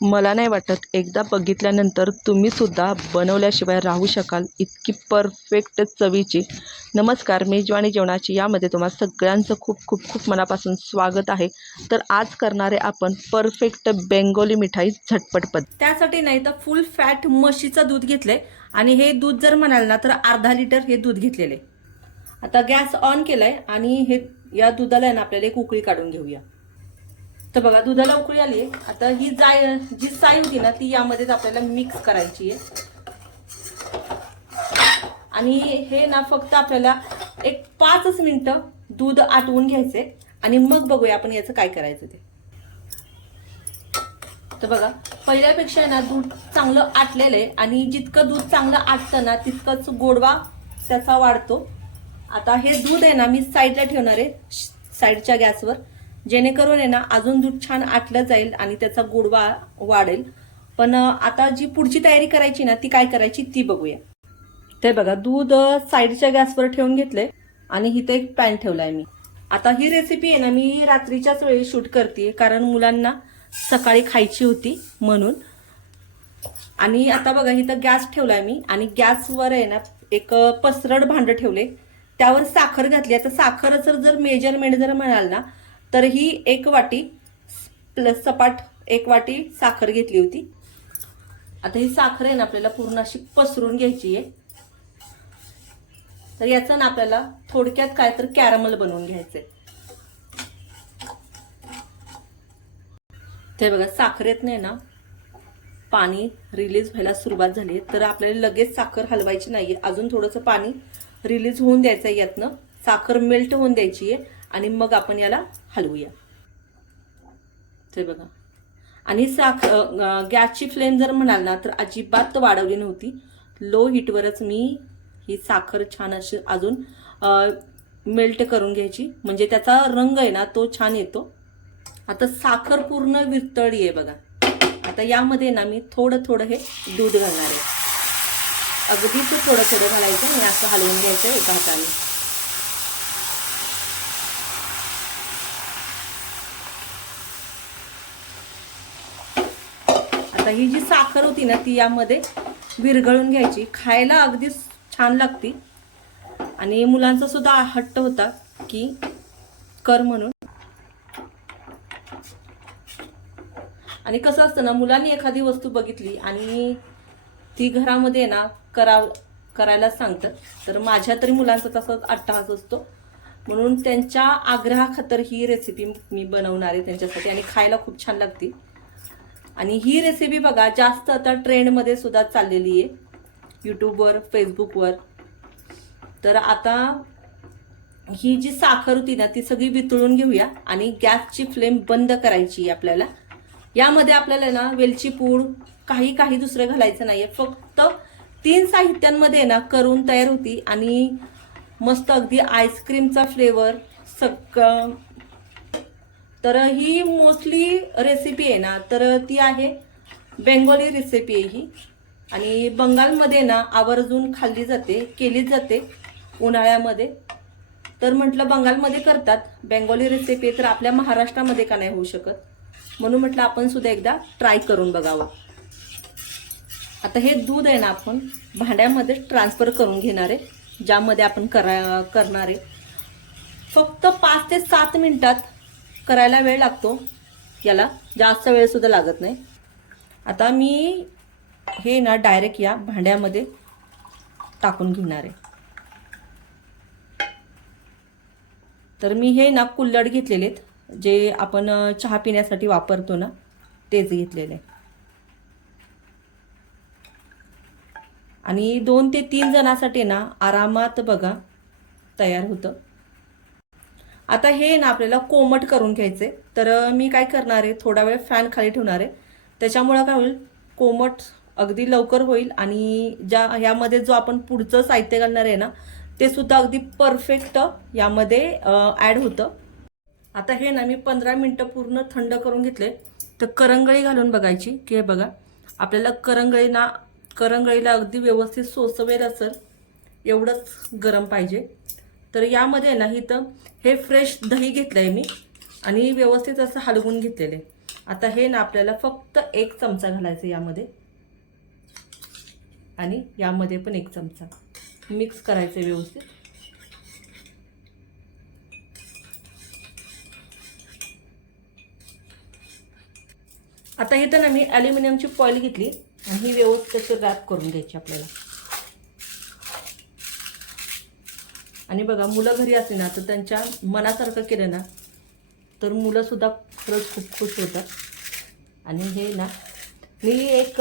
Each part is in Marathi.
मला नाही वाटत. एकदा बघितल्यानंतर तुम्हीसुद्धा बनवल्याशिवाय राहू शकाल इतकी परफेक्ट चवीची. नमस्कार मेजवानी जेवणाची यामध्ये तुम्हा सगळ्यांचं खूप खूप खूप मनापासून स्वागत आहे. तर आज करणारे आपण परफेक्ट बेंगोली मिठाई झटपट पद. त्यासाठी नाही तर फुल फॅट म्हशीचं दूध घेतलंय आणि हे दूध जर म्हणाल ना तर अर्धा लिटर हे दूध घेतलेले. आता गॅस ऑन केलाय आणि हे या दुधाला ना आपल्याला एक उकळी काढून घेऊया. तर बघा दुधाला उकळी आली. आहे आता ही जाय जी साई होती ना ती यामध्येच आपल्याला मिक्स करायची आहे. आणि हे ना फक्त आपल्याला एक पाचच मिनटं दूध आटवून घ्यायचे आणि मग बघूया आपण याचं काय करायचं ते. तर बघा पहिल्यापेक्षा ना दूध चांगलं आटलेलं आहे. आणि जितकं दूध चांगलं आटतं ना तितकंच गोडवा त्याचा वाढतो. आता हे दूध आहे ना मी साईडला ठेवणार आहे साईडच्या गॅसवर. जेणेकरून आहे ना अजून दूध छान आटलं जाईल आणि त्याचा गोडवा वाढेल. पण आता जी पुढची तयारी करायची ना ती काय करायची ती बघूया. ते बघा दूध साईडच्या गॅसवर ठेवून घेतले आणि इथे एक पॅन ठेवलाय मी. आता ही रेसिपी आहे ना मी रात्रीच्याच वेळी शूट करते कारण मुलांना सकाळी खायची होती म्हणून. आणि आता बघा इथं गॅस ठेवलाय मी आणि गॅसवर आहे ना एक पसरड भांड ठेवले त्यावर साखर घातली. आता साखरचं जर मेजरमेंट जर म्हणाल ना तर ही एक वाटी प्लस सपाट एक वाटी साखर घेतली होती. आता ही साखर आहे ना आपल्याला पूर्ण अशी पसरून घ्यायची आहे. तर याचं ना आपल्याला थोडक्यात काय तर कॅरमल बनवून घ्यायचंय. ते बघा साखरेत नाही ना. पाणी रिलीज व्हायला सुरुवात झाली तर आपल्याला लगेच साखर हलवायची नाहीये. अजून थोडंसं पाणी रिलीज होऊन द्यायचं आहे यातनं. साखर मेल्ट होऊन द्यायची आहे. आणि मग आपण याला हलवूया. ते बघा. आणि साख गॅसची फ्लेम जर म्हणाल ना तर अजिबात वाढवली नव्हती. लो हीटवरच मी ही साखर छान अशी अजून मेल्ट करून घ्यायची. म्हणजे त्याचा रंग आहे ना तो छान येतो. आता साखर पूर्ण विरतळी आहे बघा. आता यामध्ये ना मी थोडं थोडं हे दूध घालणार आहे. अगदीच थोडं थोडं घालायचं आणि असं हलवून घ्यायचं एका हाताने. आता ही जी साखर होती ना ती यामध्ये विरघळून घ्यायची. खायला अगदी छान लागती. आणि मुलांचा सुद्धा हट्ट होता की कर म्हणून. आणि कसं असतं ना मुलांनी एखादी वस्तू बघितली आणि ती घरामध्ये ना कराव करायला सांगतात. तर माझ्या तरी मुलांचा तसाच अट्टहास असतो. म्हणून त्यांच्या आग्रहाखातर ही रेसिपी मी बनवणार आहे त्यांच्यासाठी आणि खायला खूप छान लागते. आणि ही रेसिपी बघा जास्त आता ट्रेंडमध्ये सुद्धा चाललेली आहे. यूट्यूबवर फेसबुकवर तर आता ही जी साखर होती ना ती सगळी वितळून घेऊया आणि गॅसची फ्लेम बंद करायची आहे आपल्याला. यामध्ये आपल्याला ना वेलची पूड काही काही दुसरं घालायचं नाही आहे फक्त तीन साहित्यांमध्ये ना करून तयार होती आणि मस्त अगदी आईस्क्रीमचा फ्लेवर सग तर ही मोस्टली रेसिपी आहे ना तर ती आहे बेंगोली रेसिपी आहे ही. आणि बंगालमध्ये ना आवर्जून खाल्ली जाते केली जाते उन्हाळ्यामध्ये. तर म्हटलं बंगालमध्ये करतात बेंगोली रेसिपी तर आपल्या महाराष्ट्रामध्ये का नाही होऊ शकत? म्हणून म्हटलं आपण सुद्धा एकदा ट्राय करून बघावं. आता हे दूध आहे ना आपण भांड्यामध्ये ट्रान्सफर करून घेणार आहे ज्यामध्ये आपण करा करणार आहे. फक्त पाच ते सात मिनटात करायला वेळ लागतो. याला जास्त वेळसुद्धा लागत नाही. आता मी हे ना डायरेक्ट या भांड्यामध्ये टाकून घेणार आहे. तर मी हे ना कुल्लड घेतलेले आहेत. जे आपण चहा पिण्यासाठी वापरतो ना तेच घेतलेले. आहे. आणि दोन ते तीन जणांसाठी ना आरामात बघा तयार होतं. आता हे ना आपल्याला कोमट करून घ्यायचे. तर मी काय करणार आहे थोडा वेळ फॅन खाली ठेवणार आहे. त्याच्यामुळं काय होईल कोमट अगदी लवकर होईल आणि ज्या ह्यामध्ये जो आपण पुढचं साहित्य घालणार आहे ना ते सुद्धा अगदी परफेक्ट यामध्ये ॲड होतं. आता हे ना मी पंधरा मिनटं पूर्ण थंड करून घेतले. तर करंगळी घालून बघायची की हे बघा. आपल्याला करंगळी ना करंगळीला अगदी व्यवस्थित सोसवेल असं एवढंच गरम पाहिजे. तर यामध्ये ना इथं हे फ्रेश दही घेतलं आहे मी आणि व्यवस्थित असं हलवून घेतलेलं आहे. आता हे ना आपल्याला फक्त एक चमचा घालायचं यामध्ये. आणि यामध्ये पण एक चमचा. मिक्स करायचं व्यवस्थित. आता इथं ना मी ॲल्युमिनियमची फॉईल घेतली आणि ही व्यवस्थित अशी रॅप करून घ्यायची आपल्याला. आणि बघा मुलं घरी असली ना तर त्यांच्या मनासारखं केलं ना तर मुलंसुद्धा खरंच खूप खुश होतात. आणि हे ना मी एक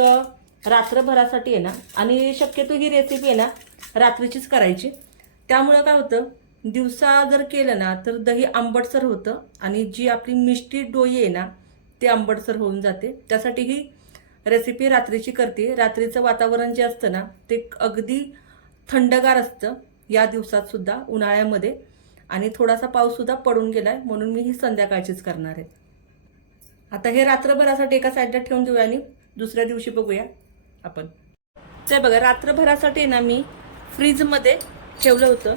रात्रभरासाठी आहे ना आणि शक्यतो ही रेसिपी आहे ना रात्रीचीच करायची. त्यामुळं काय होतं दिवसा जर केलं ना तर दही आंबटसर होतं आणि जी आपली मिष्टी डोई आहे ना ते आंबटसर होऊन जाते. त्यासाठी ही रेसिपी रात्रीची करते. रात्रीचं वातावरण जे असतं ना ते अगदी थंडगार असतं. या दिवसात सुद्धा उन्हाळ्यामध्ये. आणि थोडासा पाऊससुद्धा पडून पडून गेलाय म्हणून मी ही संध्याकाळचीच करणार आहे. आता हे रात्रभरासाठी एका साईडला ठेवून देऊया आणि दुसऱ्या दिवशी बघूया आपण. ते बघा रात्रभरासाठी ना मी फ्रीजमध्ये ठेवलं होतं.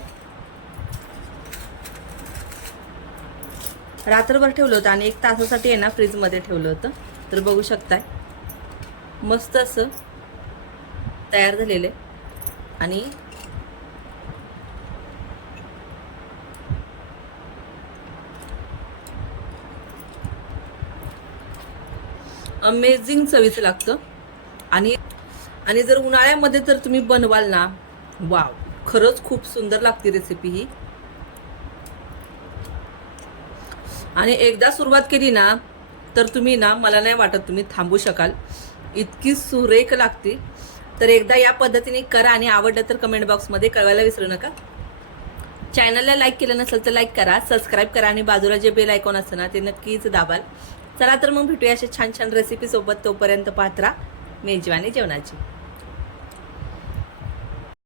रात्रभर ठेवलं होतं आणि एक तासासाठी आहे ना फ्रीजमध्ये ठेवलं होतं. तर बघू शकताय. मस्त असं तयार झालेलं आहे. आणि अमेझिंग चवीचं लागतं. आणि आणि जर उन्हाळ्यामध्ये जर तुम्ही बनवाल ना वाव खरंच खूप सुंदर लागते रेसिपी ही. आणि एकदा सुरुवात केली ना तर तुम्ही ना मला नाही वाटत तुम्ही थांबू शकाल. इतकी सुरेख लागते. तर एकदा या पद्धतीने करा आणि आवडलं तर कमेंट बॉक्समध्ये कळवायला विसरू नका. चॅनलला लाईक केलं नसेल तर लाईक करा सबस्क्राईब करा आणि बाजूला जे बेल आयकॉन असतं ना ते नक्कीच दाबाल. चला तर मग भेटूया अशा छान छान रेसिपी सोबत तोपर्यंत पात्रा मेजवानी जेवणाची.